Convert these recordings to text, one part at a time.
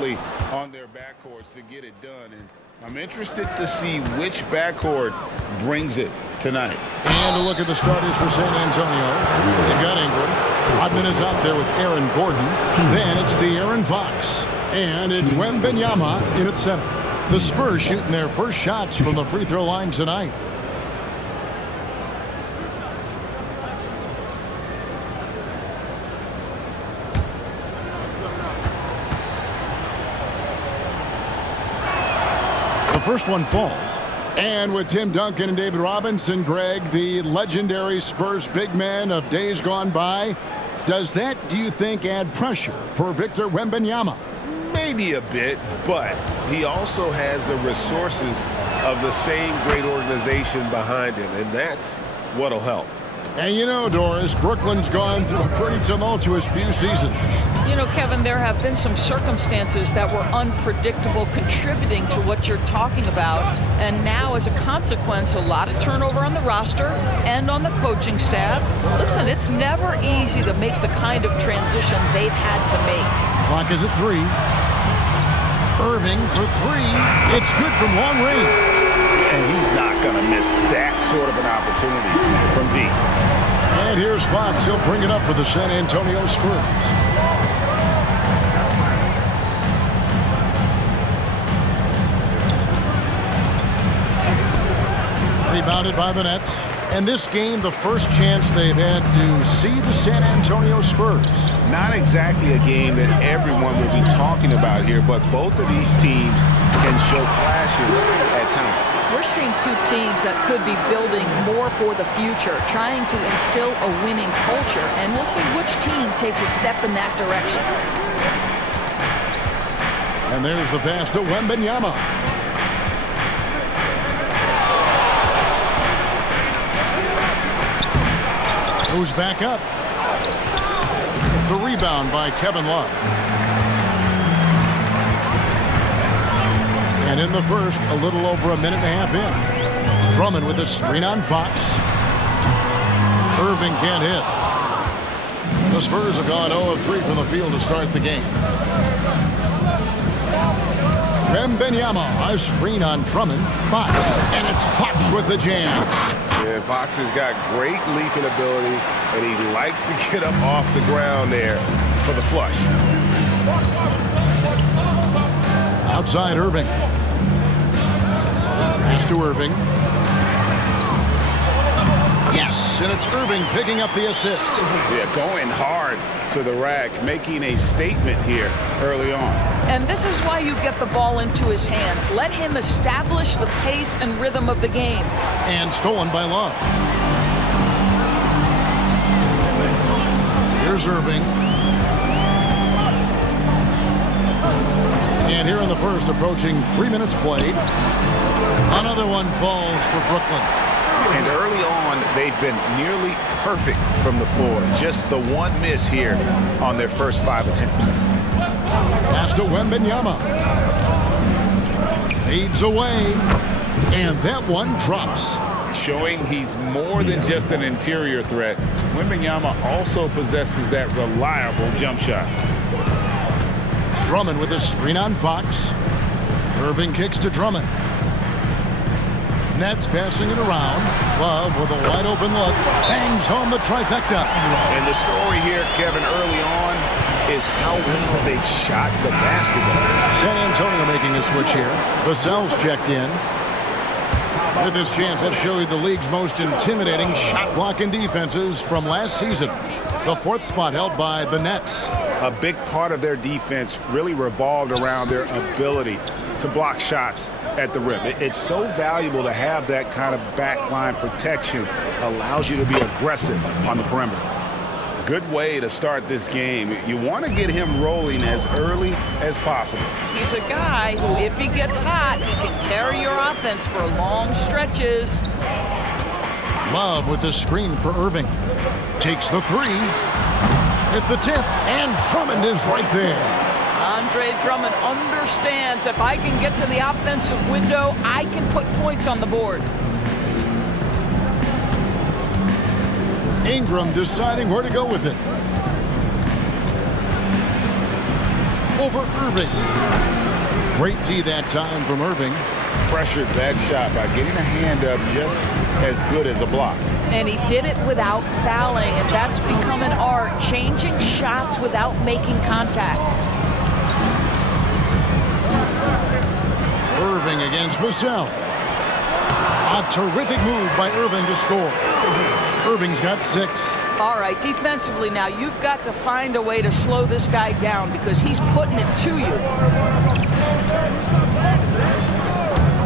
on their backcourts to get it done. And I'm interested to see which backcourt brings it tonight. And a look at the starters for San Antonio. They've got Ingram. Rodman is out there with Aaron Gordon. Then it's De'Aaron Fox. And it's Wembanyama in at center. The Spurs shooting their first shots from the free throw line tonight. The first one falls. And with Tim Duncan and David Robinson, Greg, the legendary Spurs big man of days gone by, does that, do you think, add pressure for Victor Wembanyama? Maybe a bit, but he also has the resources of the same great organization behind him, and that's what'll help. And you know, Doris, Brooklyn's gone through a pretty tumultuous few seasons. You know, Kevin, there have been some circumstances that were unpredictable contributing to what you're talking about. And now, as a consequence, a lot of turnover on the roster and on the coaching staff. Listen, it's never easy to make the kind of transition they've had to make. Clock is at 3. Erving for 3. It's good from long range. And he's not going to miss that sort of an opportunity from deep. And here's Fox. He'll bring it up for the San Antonio Spurs. Rebounded by the Nets. And this game, the first chance they've had to see the San Antonio Spurs. Not exactly a game that everyone will be talking about here, but both of these teams can show flashes at times. We're seeing two teams that could be building more for the future, trying to instill a winning culture, and we'll see which team takes a step in that direction. And there's the pass to Wembanyama. Goes back up. The rebound by Kevin Love. And in the first, a little over a minute and a half in. Drummond with a screen on Fox. Erving can't hit. The Spurs have gone 0 of 3 from the field to start the game. Wembanyama, a screen on Drummond. Fox, and it's Fox with the jam. Yeah, Fox has got great leaping ability, and he likes to get up off the ground there for the flush. Outside Erving. Pass to Erving. Yes, and it's Erving picking up the assist. Yeah, going hard to the rack, making a statement here early on. And this is why you get the ball into his hands. Let him establish the pace and rhythm of the game. And stolen by Love. Here's Erving. And here in the first, approaching 3 minutes played. Another one falls for Brooklyn. And early on, they've been nearly perfect from the floor. Just the one miss here on their first 5 attempts. Pass to Wembanyama. Fades away. And that one drops. Showing he's more than just an interior threat. Wembanyama also possesses that reliable jump shot. Drummond with a screen on Fox. Erving kicks to Drummond. Nets passing it around. Love with a wide open look. Bangs home the trifecta. And the story here, Kevin, early on is how well they've shot the basketball. San Antonio making a switch here. Vassell's checked in. With this chance, let's show you the league's most intimidating shot blocking defenses from last season. The 4th spot held by the Nets. A big part of their defense really revolved around their ability to block shots at the rim. It's so valuable to have that kind of backline protection. Allows you to be aggressive on the perimeter. Good way to start this game. You want to get him rolling as early as possible. He's a guy who, if he gets hot, he can carry your offense for long stretches. Love with the screen for Erving. Takes the 3. At the tip, and Drummond is right there. Andre Drummond understands if I can get to the offensive window, I can put points on the board. Ingram deciding where to go with it. over Erving. Great D that time from Erving. Pressured that shot by getting a hand up just as good as a block. And he did it without fouling, and that's become an art, changing shots without making contact. Erving against Vassell. A terrific move by Erving to score. Erving's got 6. All right, defensively now, you've got to find a way to slow this guy down because he's putting it to you.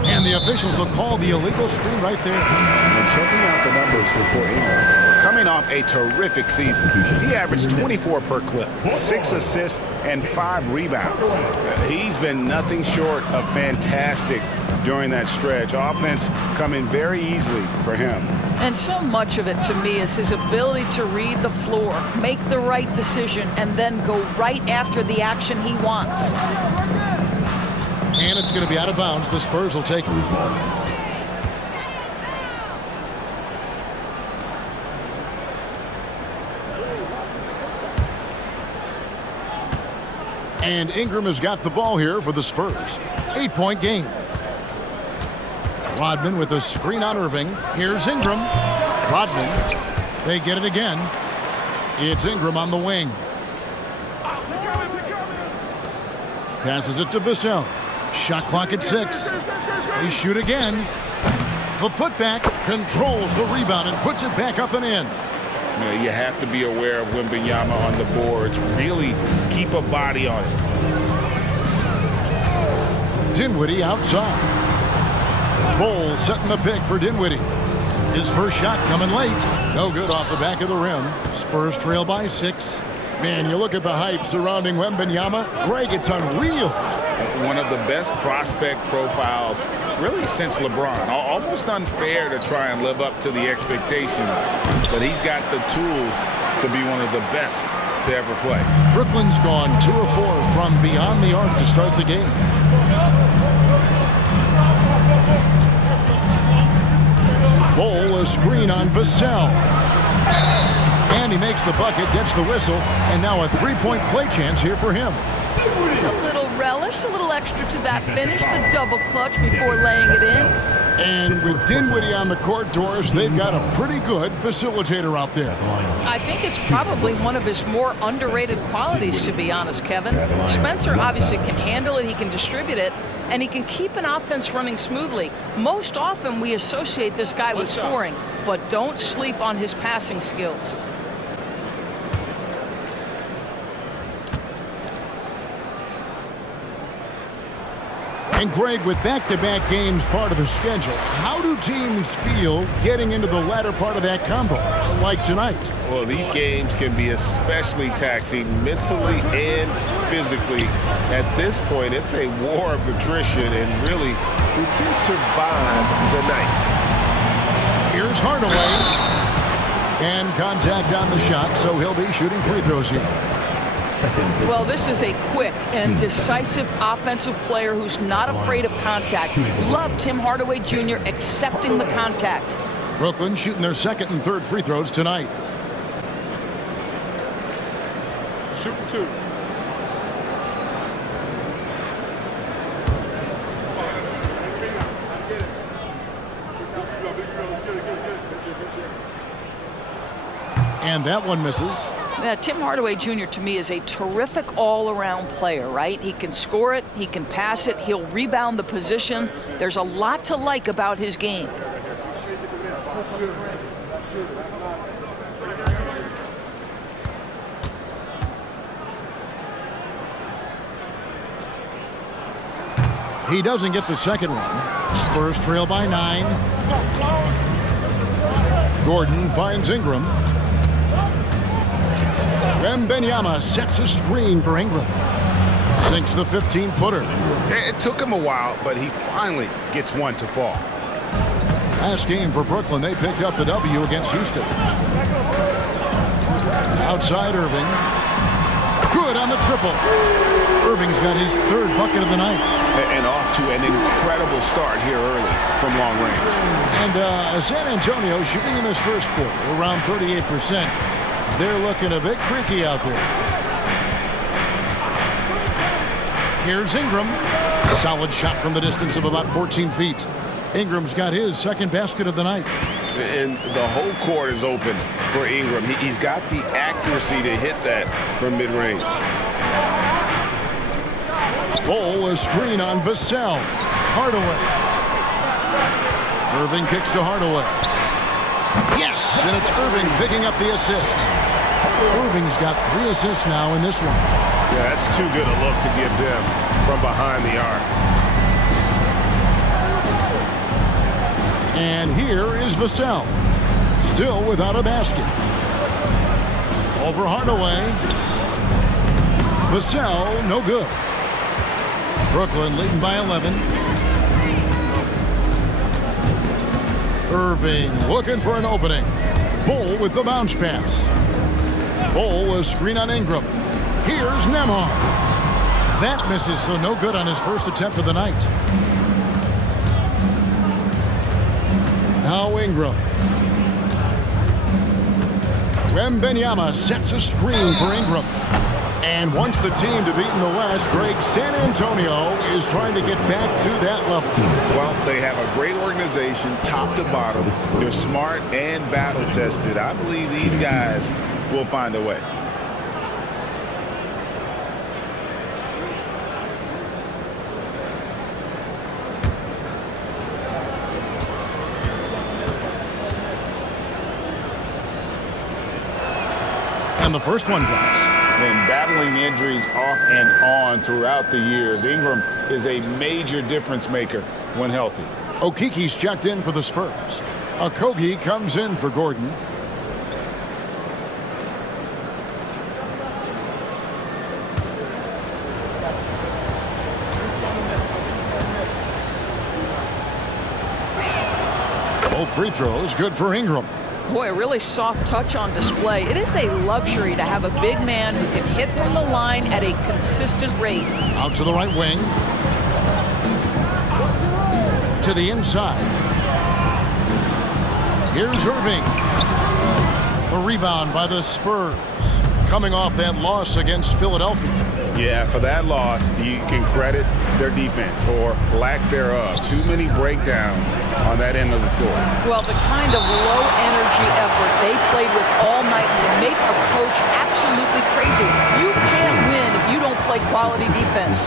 And the officials will call the illegal screen right there. And checking out the numbers before Ingram. Coming off a terrific season, he averaged 24 per clip, 6 assists, and 5 rebounds. He's been nothing short of fantastic during that stretch. Offense coming very easily for him. And so much of it, to me, is his ability to read the floor, make the right decision, and then go right after the action he wants. And it's going to be out of bounds. The Spurs will take it. And Ingram has got the ball here for the Spurs. 8-point game. Rodman with a screen on Erving. Here's Ingram. Rodman. They get it again. It's Ingram on the wing. Passes it to Vassell. Shot clock at 6. They shoot again. The putback controls the rebound and puts it back up and in. You have to be aware of Wembanyama on the boards. Really keep a body on it. Dinwiddie outside. Bowles setting the pick for Dinwiddie. His first shot coming late. No good off the back of the rim. Spurs trail by 6. Man, you look at the hype surrounding Wembanyama. Greg, it's unreal. One of the best prospect profiles really since LeBron. Almost unfair to try and live up to the expectations, but he's got the tools to be one of the best to ever play. Brooklyn's gone 2 of 4 from beyond the arc to start the game. Bowl a screen on Vassell. And he makes the bucket, gets the whistle, and now a 3-point play chance here for him. A little relish, a little extra to that finish, the double clutch before laying it in. And with Dinwiddie on the court, Doris, they've got a pretty good facilitator out there. I think it's probably one of his more underrated qualities, to be honest, Kevin. Spencer obviously can handle it, he can distribute it, and he can keep an offense running smoothly. Most often we associate this guy with scoring, but don't sleep on his passing skills. And Greg, with back-to-back games part of the schedule, how do teams feel getting into the latter part of that combo, like tonight? Well, these games can be especially taxing mentally and physically. At this point, it's a war of attrition, and really, who can survive the night? Here's Hardaway. And contact on the shot, so he'll be shooting free throws here. Well, this is a quick and decisive offensive player who's not afraid of contact. Love Tim Hardaway Jr. accepting the contact. Brooklyn shooting their second and third free throws tonight. Shooting 2. And that one misses. Tim Hardaway Jr. to me is a terrific all-around player, right? He can score it, he can pass it, he'll rebound the position. There's a lot to like about his game. He doesn't get the second one. Spurs trail by 9. Gordon finds Ingram. Wembanyama sets a screen for Ingram. Sinks the 15-footer. It took him a while, but he finally gets one to fall. Last game for Brooklyn, they picked up the W against Houston. Outside Erving. Good on the triple. Erving's got his third bucket of the night. And off to an incredible start here early from long range. And San Antonio shooting in this first quarter around 38%. They're looking a bit creaky out there. Here's Ingram. Solid shot from the distance of about 14 feet. Ingram's got his second basket of the night. And the whole court is open for Ingram. He's got the accuracy to hit that from mid-range. Bull, a screen on Vassell. Hardaway. Erving kicks to Hardaway. Yes, and it's Erving picking up the assist. Erving's got 3 assists now in this one. Yeah, that's too good a look to give them from behind the arc. And here is Vassell, still without a basket. Over Hardaway. Vassell, no good. Brooklyn leading by 11. Erving looking for an opening. Bull with the bounce pass. Bull, a screen on Ingram. Here's Nembhard. That misses, so no good on his first attempt of the night. Now Ingram. Wembanyama sets a screen for Ingram. And wants the team to beat in the West, Greg, San Antonio is trying to get back to that level. Well, they have a great organization, top to bottom. They're smart and battle-tested. I believe these guys will find a way. And the first one drops. When battling injuries off and on throughout the years, Ingram is a major difference maker when healthy. Okiki's checked in for the Spurs. Okogie comes in for Gordon. Both free throws good for Ingram. Boy, a really soft touch on display. It is a luxury to have a big man who can hit from the line at a consistent rate. Out to the right wing. To the inside. Here's Erving. A rebound by the Spurs. Coming off that loss against Philadelphia. Yeah, for that loss, you can credit their defense or lack thereof. Too many breakdowns on that end of the floor. Well, the kind of low-energy effort they played with all night will make a coach absolutely crazy. You can't win if you don't play quality defense.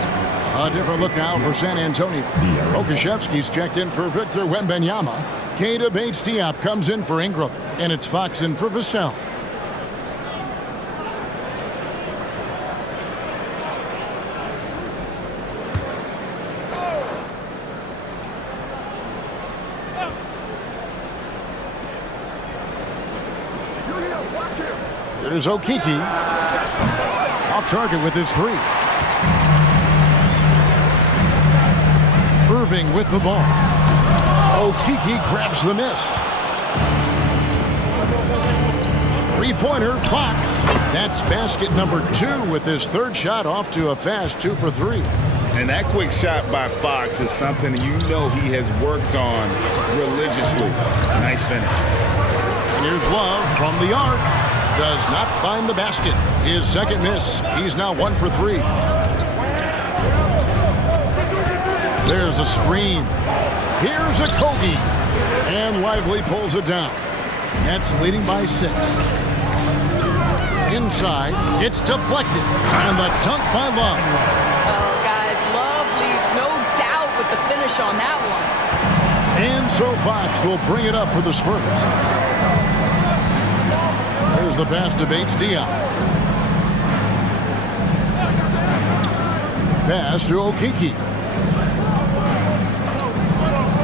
A different look now for San Antonio. Okashevsky's checked in for Victor Wembanyama. Keita Bates-Diop comes in for Ingram. And it's Fox in for Vassell. Here's Okiki. Off target with his 3. Erving with the ball. Okiki grabs the miss. 3-pointer, Fox. That's basket number 2 with his 3rd shot off to a fast 2 for 3. And that quick shot by Fox is something you know he has worked on religiously. Nice finish. And here's Love from the arc. Does not find the basket. His second miss. He's now 1 for 3. There's a screen. Here's Okogie. And Lively pulls it down. Nets leading by 6. Inside, it's deflected. And the dunk by Love. Oh, guys, Love leaves no doubt with the finish on that one. And so Fox will bring it up for the Spurs. There's the pass to Bates-Diop. Pass to Okiki.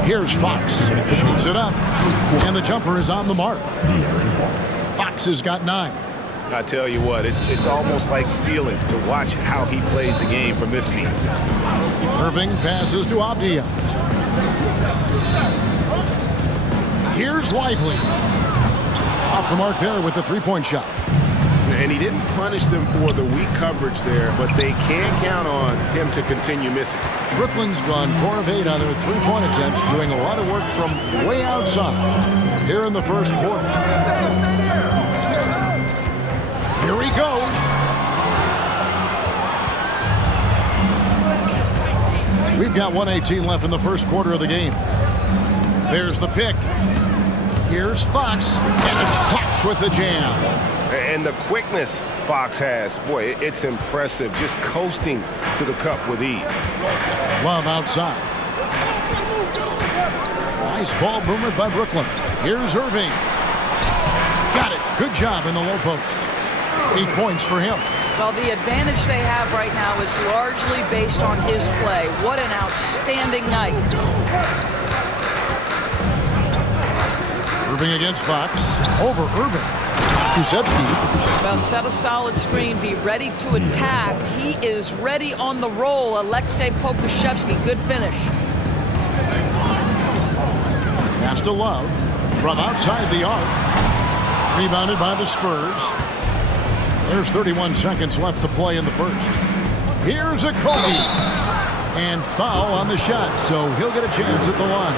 Here's Fox. Shoots it up. And the jumper is on the mark. Fox has got 9. I tell you what, it's almost like stealing to watch how he plays the game from this seat. Erving passes to Avdia. Here's Lively. Off the mark there with the 3-point shot. And he didn't punish them for the weak coverage there, but they can count on him to continue missing. Brooklyn's gone 4 of 8 on their 3-point attempts, doing a lot of work from way outside here in the first quarter. Here he goes. We've got 1:18 left in the first quarter of the game. There's the pick. Here's Fox, and it's Fox with the jam. And the quickness Fox has, boy, it's impressive. Just coasting to the cup with ease. Love outside. Nice ball movement by Brooklyn. Here's Erving. Got it. Good job in the low post. 8 points for him. Well, the advantage they have right now is largely based on his play. What an outstanding night. Erving against Fox. Over Erving. Kusevsky. Well, set a solid screen. Be ready to attack. He is ready on the roll. Alexei Pokusevski. Good finish. Pass to Love. From outside the arc. Rebounded by the Spurs. There's 31 seconds left to play in the first. Here's a Kobe. And foul on the shot, so he'll get a chance at the line.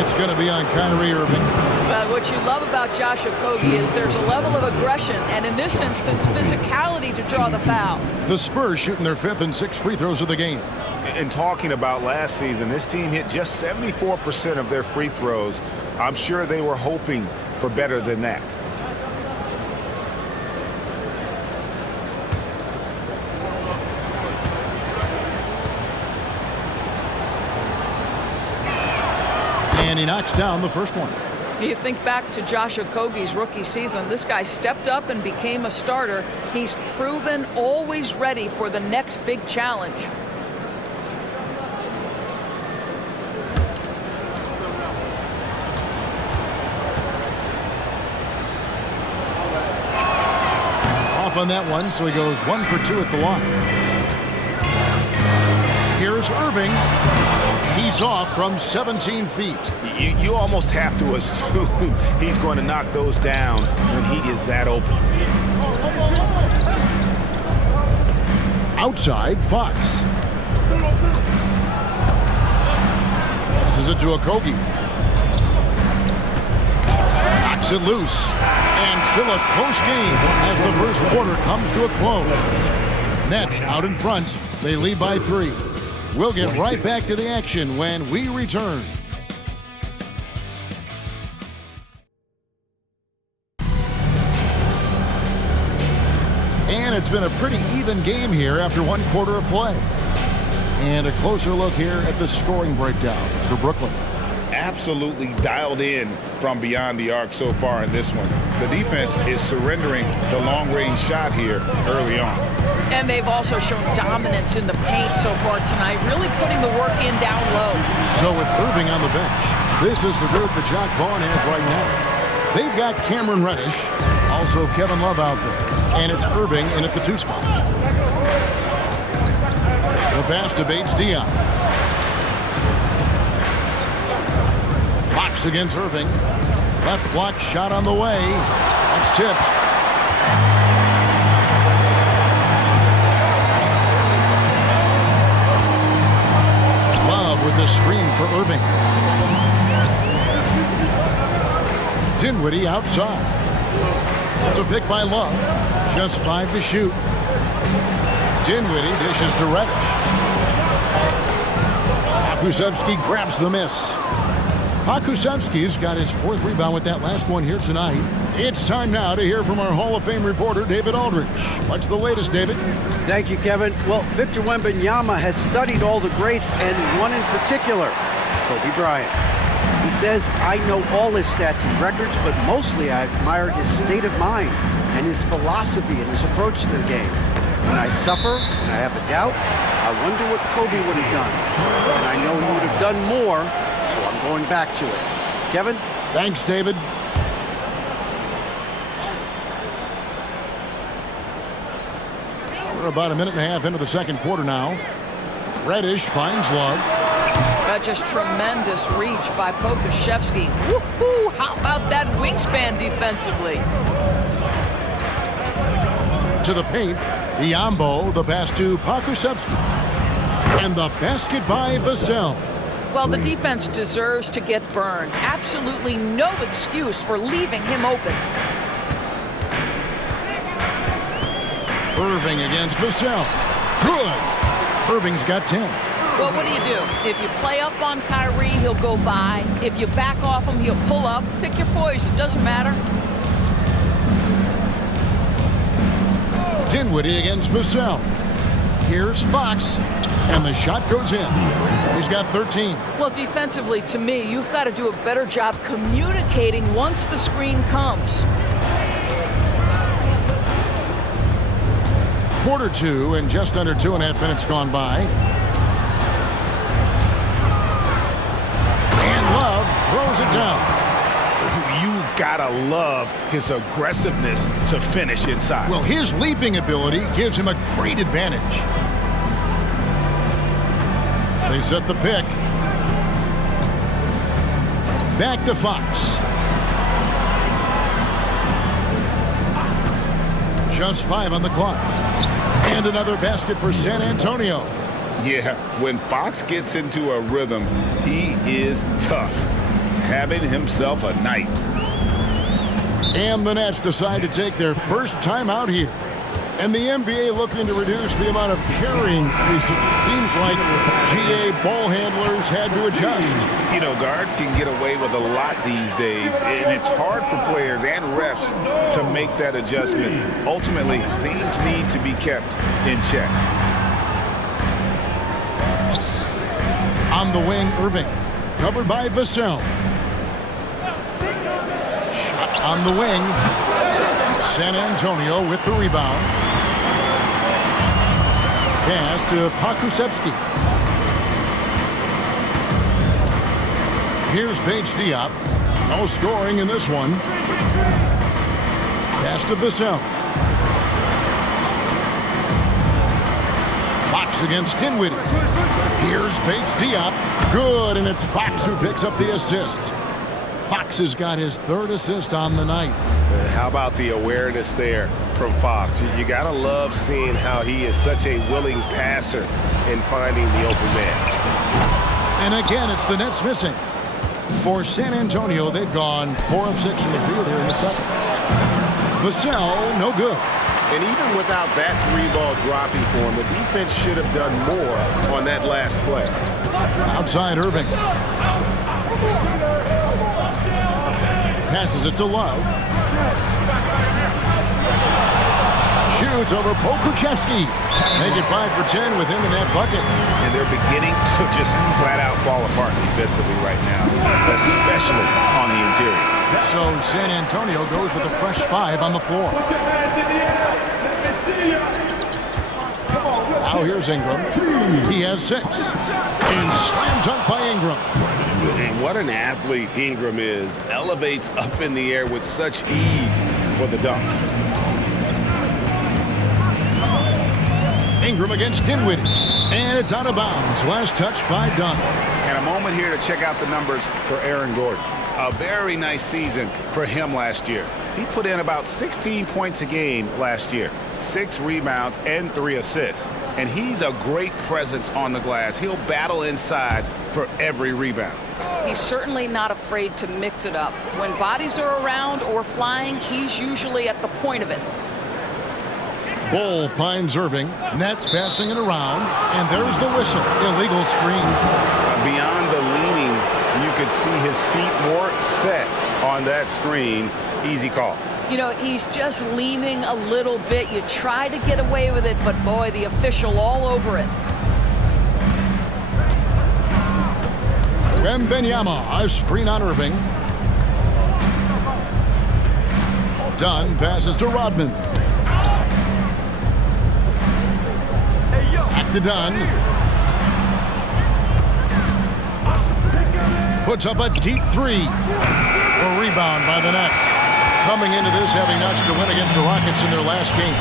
It's going to be on Kyrie Erving. But what you love about Josh Okogie is there's a level of aggression, and in this instance, physicality to draw the foul. The Spurs shooting their 5th and 6th free throws of the game. And talking about last season, this team hit just 74% of their free throws. I'm sure they were hoping for better than that. And he knocks down the first one. You think back to Josh Okogie's rookie season. This guy stepped up and became a starter. He's proven always ready for the next big challenge. Off on that one, so he goes 1 for 2 at the line. Here's Erving. He's off from 17 feet. You almost have to assume he's going to knock those down when he is that open. Outside, Fox. Passes it to Okogie. Knocks it loose. And still a close game as the first quarter comes to a close. Nets out in front. They lead by 3. We'll get right back to the action when we return. And it's been a pretty even game here after 1 quarter of play. And a closer look here at the scoring breakdown for Brooklyn. Absolutely dialed in from beyond the arc so far in this one. The defense is surrendering the long-range shot here early on. And they've also shown dominance in the paint so far tonight, really putting the work in down low. So with Erving on the bench, this is the group that Jock Vaughn has right now. They've got Cameron Reddish, also Kevin Love out there, and it's Erving in at the 2 spot. The pass to Bates-Diop. Fox against Erving. Left block shot on the way. That's tipped. Love with the screen for Erving. Dinwiddie outside. That's a pick by Love. Just 5 to shoot. Dinwiddie dishes to Reddish. Pokusevski grabs the miss. Pokusevski's got his 4th rebound with that last one here tonight. It's time now to hear from our Hall of Fame reporter, David Aldridge. What's the latest, David? Thank you, Kevin. Well, Victor Wembanyama has studied all the greats and one in particular, Kobe Bryant. He says, I know all his stats and records, but mostly I admired his state of mind and his philosophy and his approach to the game. When I suffer, when I have a doubt, I wonder what Kobe would have done. And I know he would have done more, so I'm going back to it. Kevin? Thanks, David. We're about a minute and a half into the second quarter now. Reddish finds Love. Just tremendous reach by Pokusevski. Woohoo! How about that wingspan defensively? To the paint. Diambo, the pass to Pokusevski. And the basket by Vassell. Well, the defense deserves to get burned. Absolutely no excuse for leaving him open. Erving against Vassell. Good. Erving's got 10. Well, what do? If you play up on Kyrie, he'll go by. If you back off him, he'll pull up. Pick your poison. Doesn't matter. Dinwiddie against Vassell. Here's Fox, and the shot goes in. He's got 13. Well, defensively, to me, you've got to do a better job communicating once the screen comes. Quarter two, and just under 2.5 minutes gone by. And Love throws it down. You gotta love his aggressiveness to finish inside. Well, his leaping ability gives him a great advantage. They set the pick. Back to Fox. Just 5 on the clock. And another basket for San Antonio. Yeah, when Fox gets into a rhythm, he is tough. Having himself a night. And the Nets decide to take their first time out here. And the NBA looking to reduce the amount of carrying recently. Seems like GA ball handlers had to adjust. You know, guards can get away with a lot these days, and it's hard for players and refs to make that adjustment. Ultimately, things need to be kept in check. On the wing, Erving, covered by Vassell. Shot on the wing. San Antonio with the rebound. Pass to Pakusevsky. Here's Bates Diop. No scoring in this one. Pass to Vassell. Fox against Dinwiddie. Here's Bates Diop. Good, and it's Fox who picks up the assist. Fox has got his 3rd assist on the night. How about the awareness there from Fox? You gotta love seeing how he is such a willing passer in finding the open man. And again, it's the Nets missing. For San Antonio, they've gone 4 of 6 in the field here in the second. Vassell, no good. And even without that 3-ball dropping for him, the defense should have done more on that last play. Outside Erving. Passes it to Love. Shoots over Pokuševski. Make it 5 for 10 with him in that bucket. And they're beginning to just flat out fall apart defensively right now, especially on the interior. So San Antonio goes with a fresh 5 on the floor. Now here's Ingram. He has 6. And slam dunk by Ingram. And what an athlete Ingram is. Elevates up in the air with such ease for the dunk. Ingram against Dinwiddie. And it's out of bounds. Last touch by Dunn. And a moment here to check out the numbers for Aaron Gordon. A very nice season for him last year. He put in about 16 points a game last year, 6 rebounds and 3 assists. And he's a great presence on the glass. He'll battle inside for every rebound. He's certainly not afraid to mix it up. When bodies are around or flying, he's usually at the point of it. Bull finds Erving. Nets passing it around. And there's the whistle. Illegal screen. Beyond the leaning, you could see his feet more set on that screen. Easy call. You know, he's just leaning a little bit. You try to get away with it, but boy, the official all over it. Wembanyama, a screen on Erving. Dunn passes to Rodman. Back to Dunn. Puts up a deep 3. A rebound by the Nets. Coming into this having notched a win against the Rockets in their last game.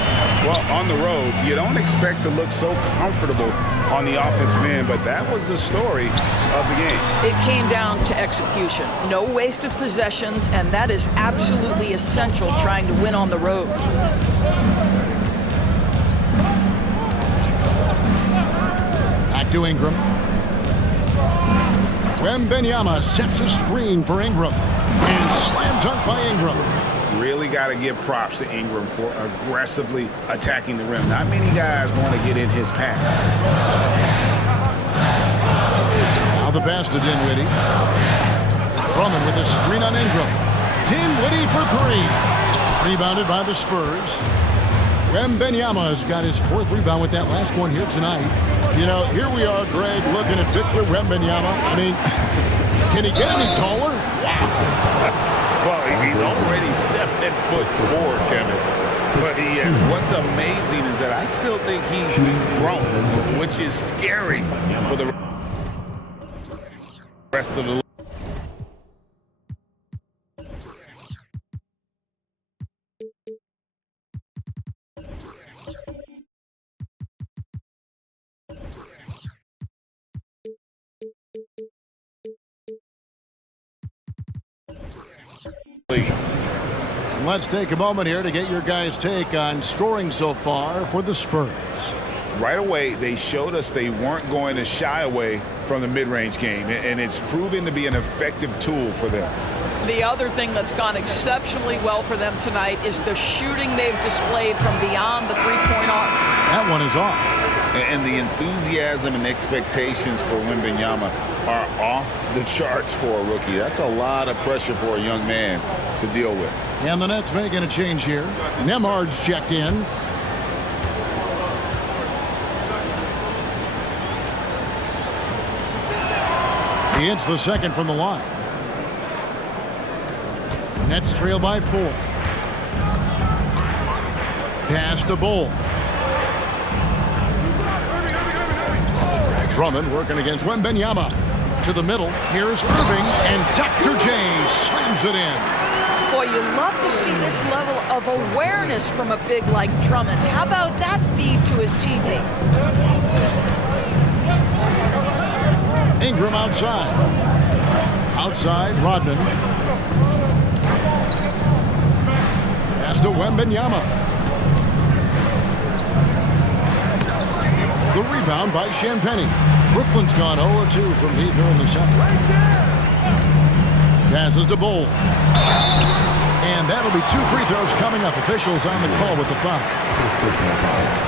Well, on the road, you don't expect to look so comfortable on the offensive end, but that was the story of the game. It came down to execution. No wasted possessions, and that is absolutely essential trying to win on the road. Back to Ingram. Wembanyama sets a screen for Ingram. And slam dunk by Ingram. Really got to give props to Ingram for aggressively attacking the rim. Not many guys want to get in his path. the pass to Dinwiddie. Drummond with a screen on Ingram. Dinwiddie for three. Rebounded by the Spurs. Wembanyama has got his fourth rebound with that last one here tonight. You know, here we are, Greg, looking at Victor Wembanyama. I mean, can he get any taller? Well, he's already 7'4", Kevin. But he is. What's amazing is that I still think he's grown, which is scary for the rest of the league. Let's take a moment here to get your guys' take on scoring so far for the Spurs. Right away, they showed us they weren't going to shy away from the mid-range game, and it's proven to be an effective tool for them. The other thing that's gone exceptionally well for them tonight is the shooting they've displayed from beyond the three-point arc. That one is off. And the enthusiasm and expectations for Wembanyama are off the charts for a rookie. That's a lot of pressure for a young man to deal with. And the Nets making a change here. Nemhard's checked in. He hits the second from the line. Nets trail by 4. Pass to Bull. Drummond working against Wembanyama. To the middle. Here's Erving, and Dr. J slams it in. Boy, you love to see this level of awareness from a big like Drummond. How about that feed to his teammate? Ingram outside. Outside, Rodman. Pass to Wembanyama. The rebound by Champagnie. Brooklyn's gone 0-2 from deep here in the second. Passes to Bull. And that'll be 2 free throws coming up. Officials on the call with the foul.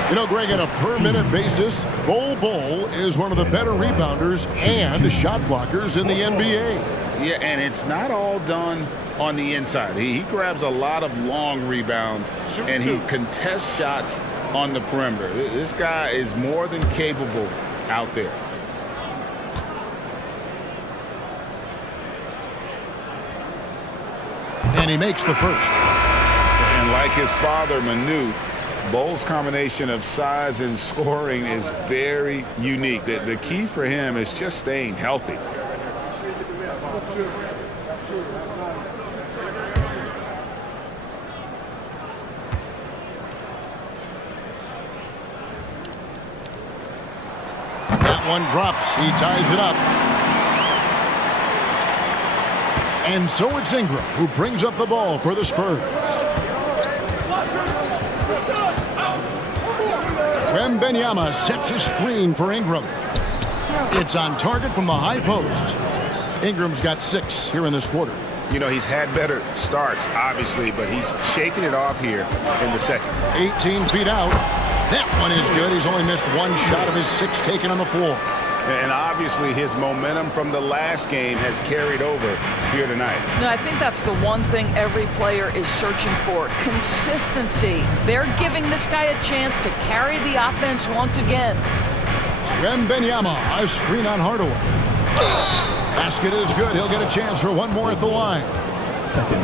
You know, Greg, on a per-minute basis, Bull is one of the better rebounders and shot blockers in the NBA. Yeah, and it's not all done on the inside. He grabs a lot of long rebounds, and he contests shots on the perimeter. This guy is more than capable out there. And he makes the first. And like his father, Manu, Bull's combination of size and scoring is very unique. The key for him is just staying healthy. That one drops. He ties it up. And so it's Ingram who brings up the ball for the Spurs. Wembanyama sets his screen for Ingram. It's on target from the high post. Ingram's got 6 here in this quarter. You know, he's had better starts, obviously, but he's shaking it off here in the second. 18 feet out. That one is good. He's only missed 1 shot of his 6 taken on the floor. And obviously his momentum from the last game has carried over here tonight. No, I think that's the one thing every player is searching for. Consistency. They're giving this guy a chance to carry the offense once again. Wembanyama, a screen on Hardaway. Basket is good. He'll get a chance for 1 more at the line.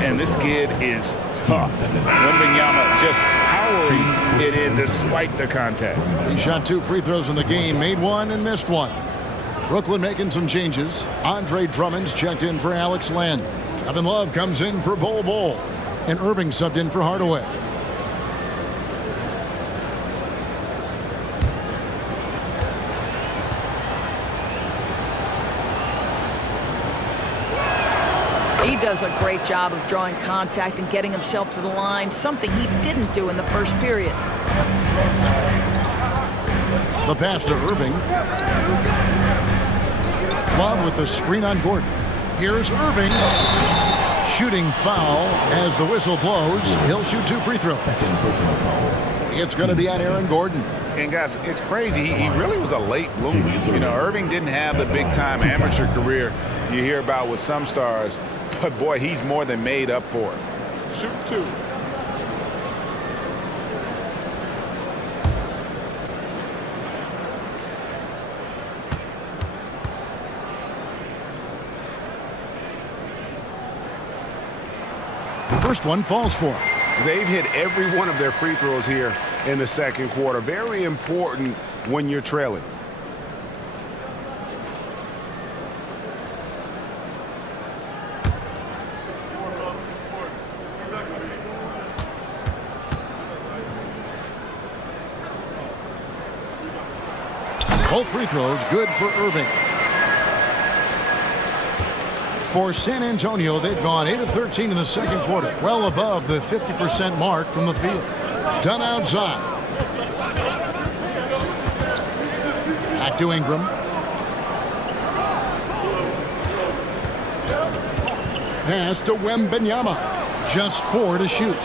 And this kid is tough. Wembanyama just powering it in despite the contact. He shot 2 free throws in the game, made 1 and missed 1. Brooklyn making some changes. Andre Drummond's checked in for Alex Len. Kevin Love comes in for Bull. And Erving subbed in for Hardaway. He does a great job of drawing contact and getting himself to the line, something he didn't do in the first period. The pass to Erving. Love with the screen on Gordon. Here's Erving. Shooting foul as the whistle blows. He'll shoot 2 free throws. It's going to be on Aaron Gordon. And guys, it's crazy. He really was a late bloomer. You know, Erving didn't have the big-time amateur career you hear about with some stars, but boy, he's more than made up for it. Shoot two. First one falls for. They've hit every one of their free throws here in the second quarter. Very important when you're trailing. Both free throws good for Erving. For San Antonio, they've gone 8 of 13 in the second quarter, well above the 50% mark from the field. Done outside. Back to Ingram. Pass to Wembanyama. Just 4 to shoot.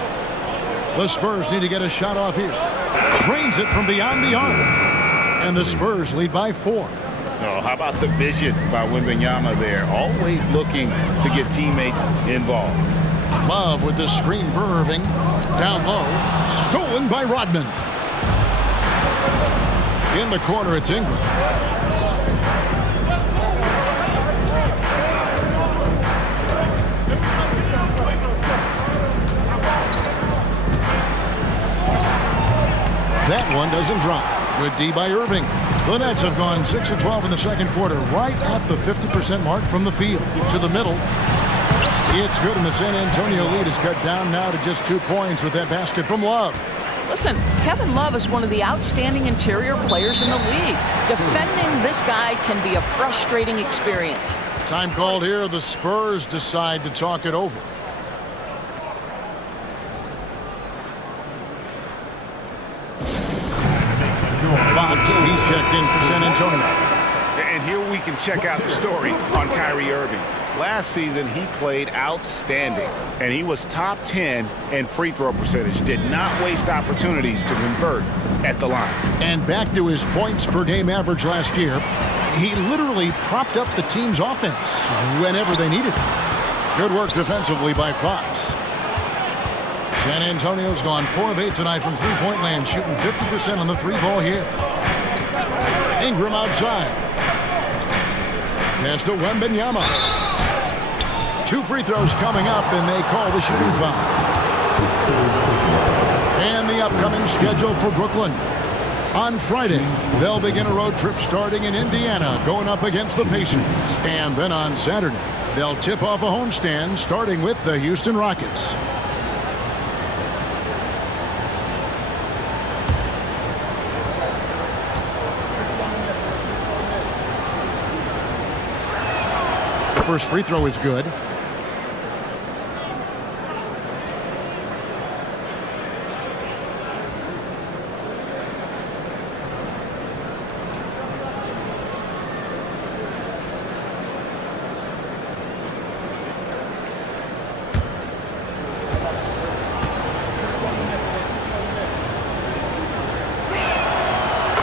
The Spurs need to get a shot off here. Drains it from beyond the arc. And the Spurs lead by 4. Oh, how about the vision by Wembanyama there? Always looking to get teammates involved. Love with the screen for Erving. Down low. Stolen by Rodman. In the corner, it's Ingram. That one doesn't drop. Good D by Erving. The Nets have gone 6 of 12 in the second quarter, right at the 50% mark from the field. To the middle. It's good, and the San Antonio lead is cut down now to just 2 points with that basket from Love. Listen, Kevin Love is one of the outstanding interior players in the league. Defending this guy can be a frustrating experience. Time called here. The Spurs decide to talk it over. Fox, he's checked in for San Antonio. And here we can check out the story on Kyrie Erving. Last season, he played outstanding, and he was top 10 in free throw percentage. Did not waste opportunities to convert at the line. And back to his points per game average last year, he literally propped up the team's offense whenever they needed it. Good work defensively by Fox. San Antonio's gone 4 of 8 tonight from three-point land, shooting 50% on the three ball here. Ingram outside. Pass to Wembanyama. 2 free throws coming up, and they call the shooting foul. And the upcoming schedule for Brooklyn. On Friday, they'll begin a road trip starting in Indiana, going up against the Pacers. And then on Saturday, they'll tip off a homestand starting with the Houston Rockets. First free throw is good.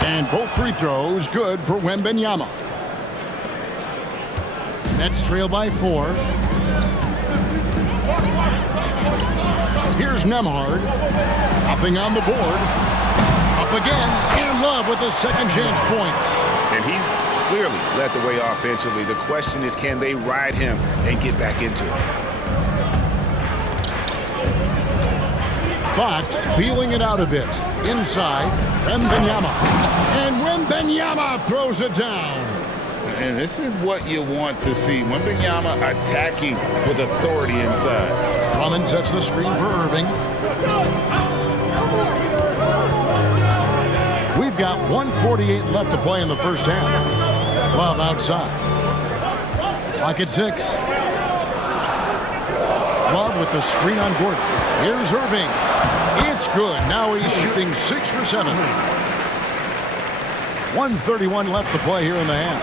And both free throws good for Wembanyama. Nets trail by 4. Here's Nembhard. Nothing on the board. Up again. And Love with the second chance points. And he's clearly led the way offensively. The question is, can they ride him and get back into it? Fox feeling it out a bit. Inside, Wembanyama. And Wembanyama throws it down. And this is what you want to see. Wembanyama attacking with authority inside. Drummond sets the screen for Erving. We've got 1:48 left to play in the first half. Love outside. Clock at 6. Love with the screen on Gordon. Here's Erving. It's good. Now he's shooting 6 for 7. 1:31 left to play here in the half.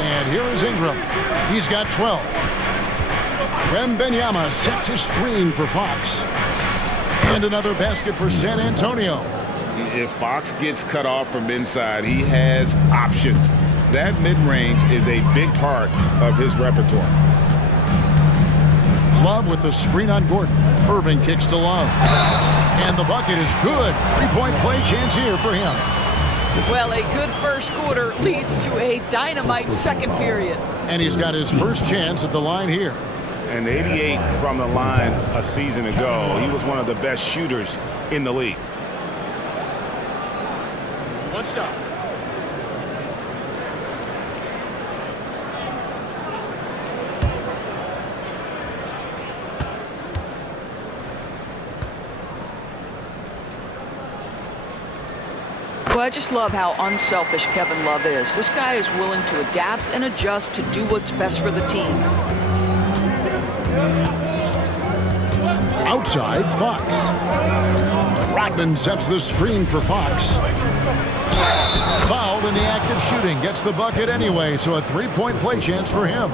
And here is Ingram. He's got 12. Wembanyama sets his screen for Fox. And another basket for San Antonio. If Fox gets cut off from inside, he has options. That mid-range is a big part of his repertoire. Love with the screen on Gordon. Erving kicks to Love. And the bucket is good. Three-point play chance here for him. Well, a good first quarter leads to a dynamite second period. And he's got his first chance at the line here. And 88 from the line a season ago. He was one of the best shooters in the league. One shot. Well, I just love how unselfish Kevin Love is. This guy is willing to adapt and adjust to do what's best for the team. Outside, Fox. Rodman sets the screen for Fox. Fouled in the act of shooting. Gets the bucket anyway, so a three-point play chance for him.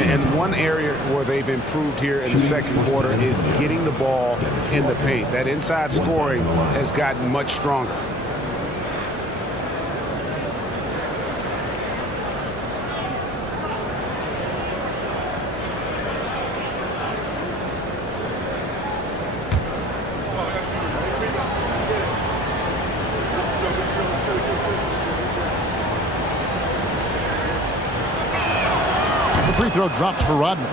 And one area where they've improved here in the second quarter is getting the ball in the paint. That inside scoring has gotten much stronger. Free throw drops for Rodman.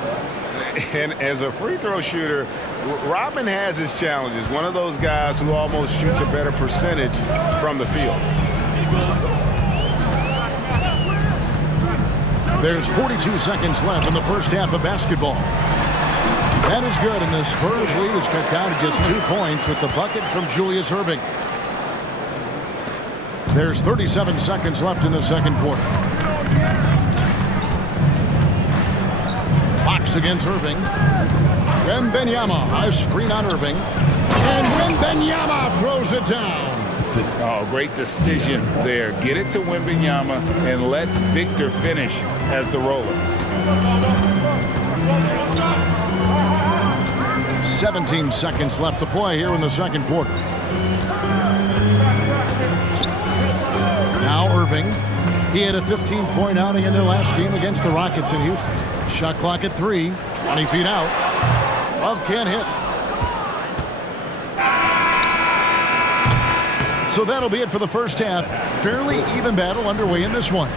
And as a free throw shooter, Rodman has his challenges. One of those guys who almost shoots a better percentage from the field. There's 42 seconds left in the first half of basketball. That is good, and the Spurs lead is cut down to just 2 points with the bucket from Julius Erving. There's 37 seconds left in the second quarter. Fox against Erving. Wembanyama, a screen on Erving. And Wembanyama throws it down. Oh, great decision there. Get it to Wembanyama and let Victor finish as the roller. 17 seconds left to play here in the second quarter. Now Erving. He had a 15-point outing in their last game against the Rockets in Houston. Shot clock at 3, 20 feet out. Love can't hit. So that'll be it for the first half. Fairly even battle underway in this one.